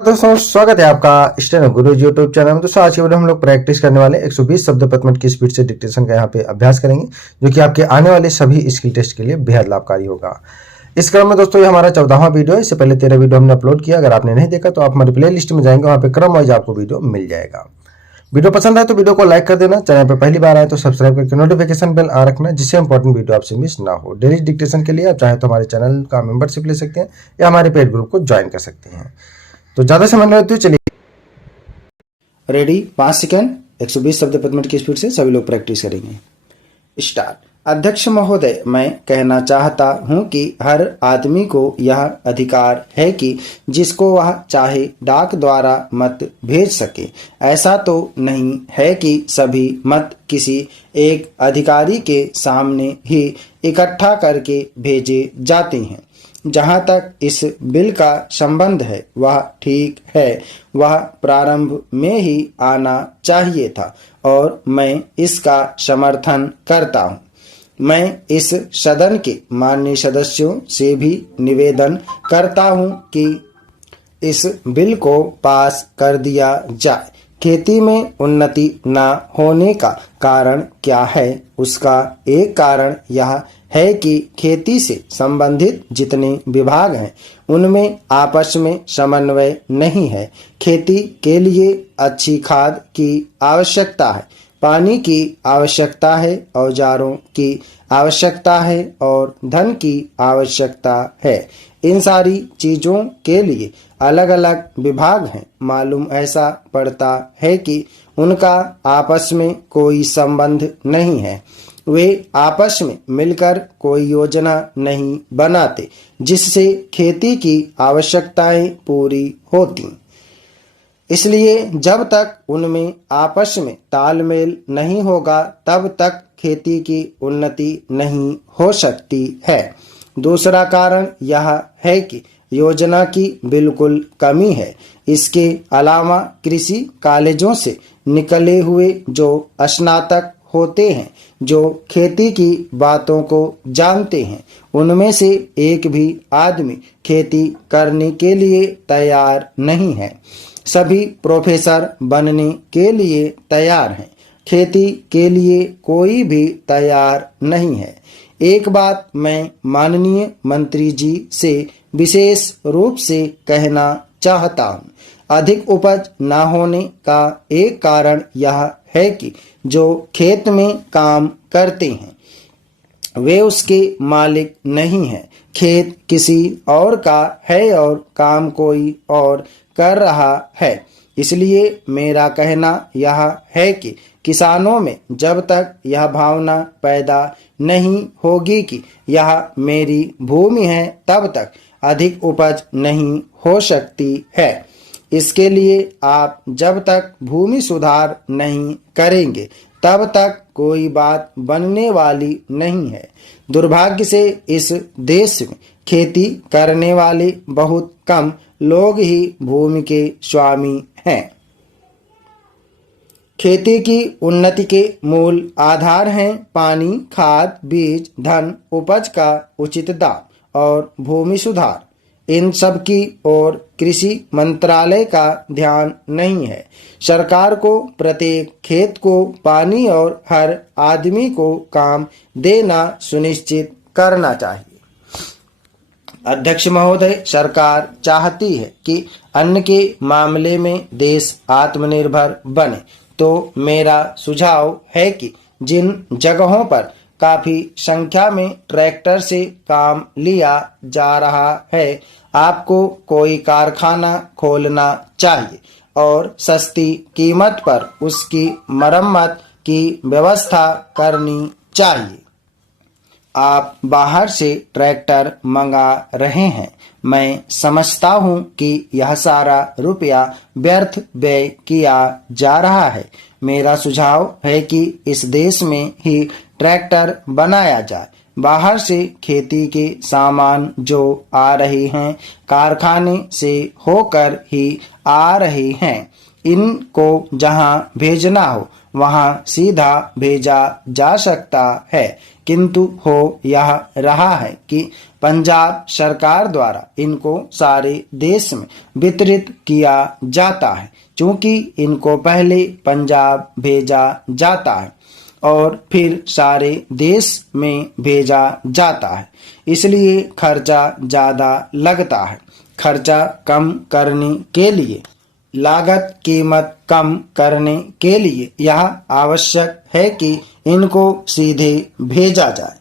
दोस्तों स्वागत है आपका स्टेनो गुरु यूट्यूब चैनल में। दोस्तों आज की वीडियो हम लोग प्रैक्टिस करने वाले 120 शब्द प्रति मिनट की स्पीड से डिक्टेशन का यहाँ पे अभ्यास करेंगे, जो कि आपके आने वाले सभी स्किल टेस्ट के लिए बेहद लाभकारी होगा। इस क्रम में दोस्तों ये हमारा 14वां वीडियो है। इससे पहले 13 वीडियो हमने अपलोड किया। अगर आपने नहीं देखा तो आप हमारी प्ले लिस्ट में जाएंगे, वहाँ पे क्रम वाइज आपको वीडियो मिल जाएगा। वीडियो पसंद आए तो वीडियो को लाइक कर देना। चैनल पर पहली बार आए तो सब्सक्राइब करके नोटिफिकेशन बेल आ रखना, जिससे इंपॉर्टेंट वीडियो आपसे मिस ना हो। डेली डिक्टेशन के लिए आप चाहे तो हमारे चैनल का मेंबरशिप ले सकते हैं या हमारे पेड ग्रुप को ज्वाइन कर सकते हैं। तो ज्यादा समय न लेते हुए चलिए रेडी 5 सेकेंड 120 शब्द प्रति मिनट की स्पीड से सभी लोग प्रैक्टिस करेंगे। स्टार्ट। अध्यक्ष महोदय, मैं कहना चाहता हूं कि हर आदमी को यह अधिकार है कि जिसको वह चाहे डाक द्वारा मत भेज सके। ऐसा तो नहीं है कि सभी मत किसी एक अधिकारी के सामने ही इकट्ठा करके भेजे जाते हैं। जहां तक इस बिल का संबंध है वह ठीक है, वह प्रारंभ में ही आना चाहिए था और मैं इसका समर्थन करता हूं। मैं इस सदन के माननीय सदस्यों से भी निवेदन करता हूं कि इस बिल को पास कर दिया जाए। खेती में उन्नति न होने का कारण क्या है? उसका एक कारण यह है कि खेती से संबंधित जितने विभाग हैं उनमें आपस में समन्वय नहीं है। खेती के लिए अच्छी खाद की आवश्यकता है, पानी की आवश्यकता है, औजारों की आवश्यकता है और धन की आवश्यकता है। इन सारी चीजों के लिए अलग अलग विभाग हैं। मालूम ऐसा पड़ता है कि उनका आपस में कोई संबंध नहीं है। वे आपस में मिलकर कोई योजना नहीं बनाते जिससे खेती की आवश्यकताएं पूरी होती। इसलिए जब तक उनमें आपस में तालमेल नहीं होगा तब तक खेती की उन्नति नहीं हो सकती है। दूसरा कारण यह है कि योजना की बिल्कुल कमी है। इसके अलावा कृषि कॉलेजों से निकले हुए जो स्नातक होते हैं, जो खेती की बातों को जानते हैं, उनमें से एक भी आदमी खेती करने के लिए तैयार नहीं है। सभी प्रोफेसर बनने के लिए तैयार हैं, खेती के लिए कोई भी तैयार नहीं है। एक बात मैं माननीय मंत्री जी से विशेष रूप से कहना चाहता हूँ। अधिक उपज न होने का एक कारण यह है कि जो खेत में काम करते हैं वे उसके मालिक नहीं हैं। खेत किसी और का है और काम कोई और कर रहा है। इसलिए मेरा कहना यह है कि किसानों में जब तक यह भावना पैदा नहीं होगी कि यह मेरी भूमि है, तब तक अधिक उपज नहीं हो सकती है। इसके लिए आप जब तक भूमि सुधार नहीं करेंगे तब तक कोई बात बनने वाली नहीं है। दुर्भाग्य से इस देश में खेती करने वाले बहुत कम लोग ही भूमि के स्वामी हैं। खेती की उन्नति के मूल आधार हैं पानी, खाद, बीज, धन, उपज का उचित दाम और भूमि सुधार। इन सब की ओर कृषि मंत्रालय का ध्यान नहीं है। सरकार को प्रत्येक खेत को पानी और हर आदमी को काम देना सुनिश्चित करना चाहिए। अध्यक्ष महोदय, सरकार चाहती है कि अन्न के मामले में देश आत्मनिर्भर बने, तो मेरा सुझाव है कि जिन जगहों पर काफी संख्या में ट्रैक्टर से काम लिया जा रहा है, आपको कोई कारखाना खोलना चाहिए और सस्ती कीमत पर उसकी मरम्मत की व्यवस्था करनी चाहिए। आप बाहर से ट्रैक्टर मंगा रहे हैं। मैं समझता हूं कि यह सारा रुपया व्यर्थ व्यय किया जा रहा है। मेरा सुझाव है कि इस देश में ही ट्रैक्टर बनाया जाए। बाहर से खेती के सामान जो आ रहे हैं कारखाने से होकर ही आ रहे हैं। इनको जहां भेजना हो वहां सीधा भेजा जा सकता है, किंतु हो यह रहा है कि पंजाब सरकार द्वारा इनको सारे देश में वितरित किया जाता है। चूंकि इनको पहले पंजाब भेजा जाता है और फिर सारे देश में भेजा जाता है, इसलिए खर्चा ज़्यादा लगता है। खर्चा कम करने के लिए, लागत कीमत कम करने के लिए यह आवश्यक है कि इनको सीधे भेजा जाए।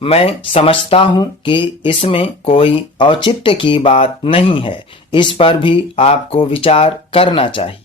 मैं समझता हूं कि इसमें कोई औचित्य की बात नहीं है, इस पर भी आपको विचार करना चाहिए।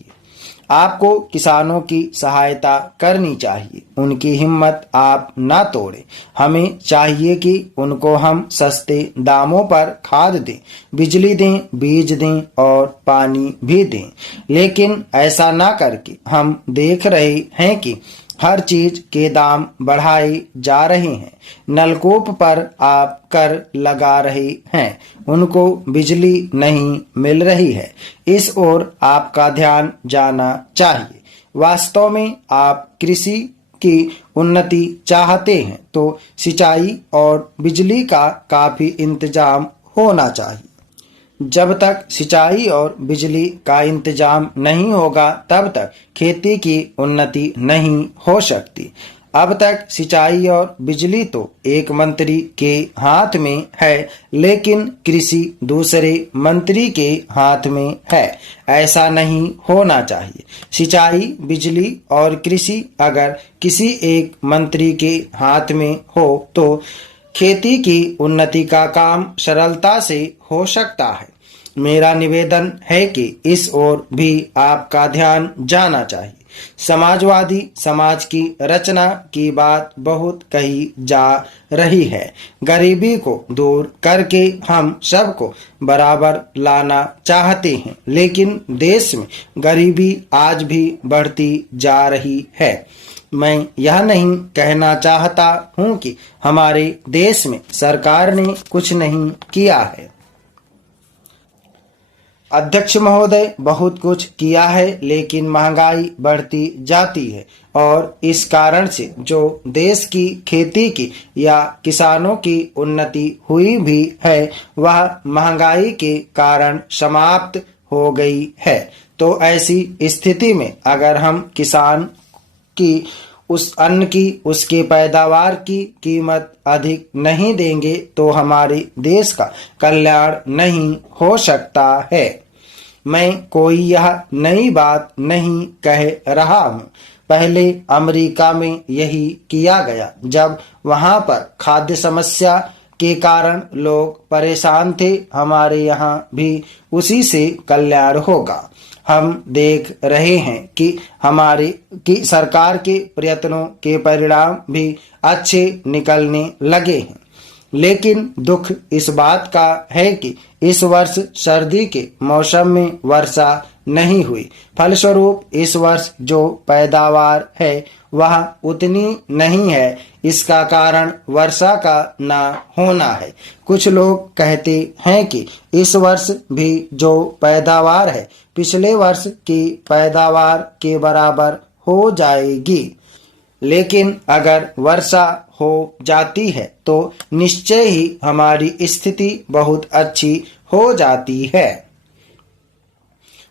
आपको किसानों की सहायता करनी चाहिए, उनकी हिम्मत आप ना तोड़ें। हमें चाहिए कि उनको हम सस्ते दामों पर खाद दें, बिजली दें, बीज दें और पानी भी दें। लेकिन ऐसा ना करके हम देख रहे हैं कि हर चीज के दाम बढ़ाए जा रहे हैं। नलकूप पर आप कर लगा रहे हैं, उनको बिजली नहीं मिल रही है। इस ओर आपका ध्यान जाना चाहिए। वास्तव में आप कृषि की उन्नति चाहते हैं तो सिंचाई और बिजली का काफी इंतजाम होना चाहिए। जब तक सिंचाई और बिजली का इंतजाम नहीं होगा तब तक खेती की उन्नति नहीं हो सकती। अब तक सिंचाई और बिजली तो एक मंत्री के हाथ में है, लेकिन कृषि दूसरे मंत्री के हाथ में है। ऐसा नहीं होना चाहिए। सिंचाई, बिजली और कृषि अगर किसी एक मंत्री के हाथ में हो तो खेती की उन्नति का काम सरलता से हो सकता है। मेरा निवेदन है कि इस ओर भी आपका ध्यान जाना चाहिए। समाजवादी समाज की रचना की बात बहुत कही जा रही है। गरीबी को दूर करके हम सबको बराबर लाना चाहते हैं, लेकिन देश में गरीबी आज भी बढ़ती जा रही है। मैं यह नहीं कहना चाहता हूं कि हमारे देश में सरकार ने कुछ नहीं किया है। अध्यक्ष महोदय, बहुत कुछ किया है, लेकिन महंगाई बढ़ती जाती है और इस कारण से जो देश की खेती की या किसानों की उन्नति हुई भी है वह महंगाई के कारण समाप्त हो गई है। तो ऐसी स्थिति में अगर हम किसान की उस अन्न की उसके पैदावार की कीमत अधिक नहीं देंगे तो हमारे देश का कल्याण नहीं हो सकता है। मैं कोई यह नई बात नहीं कह रहा हूँ। पहले अमेरिका में यही किया गया। जब वहाँ पर खाद्य समस्या के कारण लोग परेशान थे, हमारे यहाँ भी उसी से कल्याण होगा। हम देख रहे हैं कि हमारी सरकार के प्रयत्नों के परिणाम भी अच्छे निकलने लगे हैं। लेकिन दुख इस बात का है कि इस वर्ष सर्दी के मौसम में वर्षा नहीं हुई। फलस्वरूप इस वर्ष जो पैदावार है वह उतनी नहीं है। इसका कारण वर्षा का न होना है। कुछ लोग कहते हैं कि इस वर्ष भी जो पैदावार है पिछले वर्ष की पैदावार के बराबर हो जाएगी। लेकिन अगर वर्षा हो जाती है तो निश्चय ही हमारी स्थिति बहुत अच्छी हो जाती है।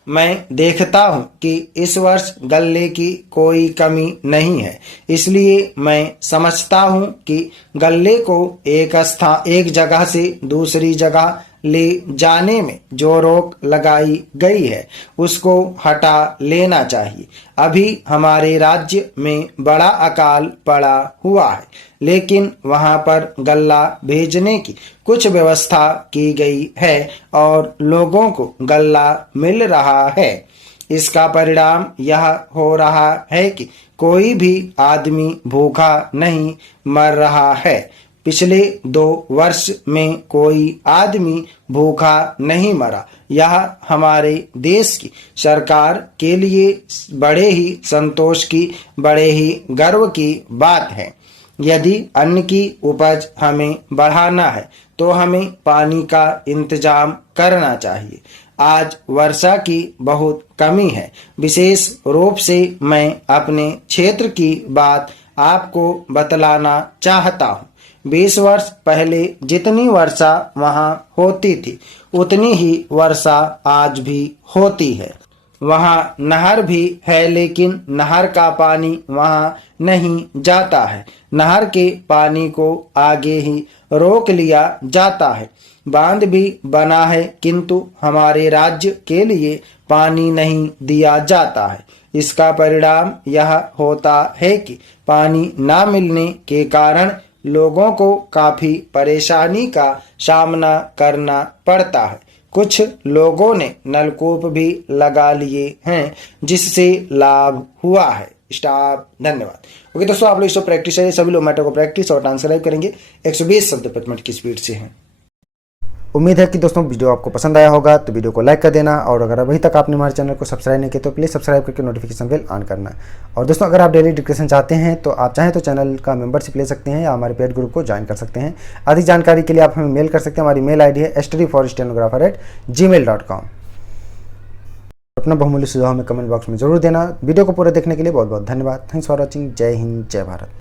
मैं देखता हूं कि इस वर्ष गल्ले की कोई कमी नहीं है, इसलिए मैं समझता हूं कि गल्ले को एक जगह से दूसरी जगह ले जाने में जो रोक लगाई गई है उसको हटा लेना चाहिए। अभी हमारे राज्य में बड़ा अकाल पड़ा हुआ है, लेकिन वहां पर गल्ला भेजने की कुछ व्यवस्था की गई है और लोगों को गल्ला मिल रहा है। इसका परिणाम यह हो रहा है कि कोई भी आदमी भूखा नहीं मर रहा है। पिछले 2 वर्ष में कोई आदमी भूखा नहीं मरा। यह हमारे देश की सरकार के लिए बड़े ही संतोष की, बड़े ही गर्व की बात है। यदि अन्न की उपज हमें बढ़ाना है तो हमें पानी का इंतजाम करना चाहिए। आज वर्षा की बहुत कमी है। विशेष रूप से मैं अपने क्षेत्र की बात आपको बतलाना चाहता हूँ। 20 वर्ष पहले जितनी वर्षा वहाँ होती थी उतनी ही वर्षा आज भी होती है। वहाँ नहर भी है लेकिन नहर का पानी वहाँ नहीं जाता है। नहर के पानी को आगे ही रोक लिया जाता है। बांध भी बना है किंतु हमारे राज्य के लिए पानी नहीं दिया जाता है। इसका परिणाम यह होता है कि पानी न मिलने के कारण लोगों को काफी परेशानी का सामना करना पड़ता है। कुछ लोगों ने नलकूप भी लगा लिए हैं जिससे लाभ हुआ है। स्टॉप। धन्यवाद। ओके दोस्तों, आप लोग इसको प्रैक्टिस है, सभी लोग मैटर को प्रैक्टिस और ट्रांसक्राइब करेंगे। 120 शब्द प्रति मिनट की स्पीड से है। उम्मीद है कि दोस्तों वीडियो आपको पसंद आया होगा, तो वीडियो को लाइक कर देना, और अगर अभी तक आपने हमारे चैनल को सब्सक्राइब नहीं किया तो प्लीज़ सब्सक्राइब करके नोटिफिकेशन बेल ऑन करना। और दोस्तों, अगर आप डेली डिस्कशन चाहते हैं तो आप चाहें तो चैनल का मेंबरशिप ले सकते हैं या हमारे पेड ग्रुप को ज्वाइन कर सकते हैं। अधिक जानकारी के लिए आप हमें मेल कर सकते हैं। हमारी मेल ID है studyforstenographer@gmail.com। अपना बहुमूल्य सुझाव हमें कमेंट बॉक्स में जरूर देना। वीडियो को पूरा देखने के लिए बहुत बहुत धन्यवाद। Thanks for watching. जय हिंद, जय भारत।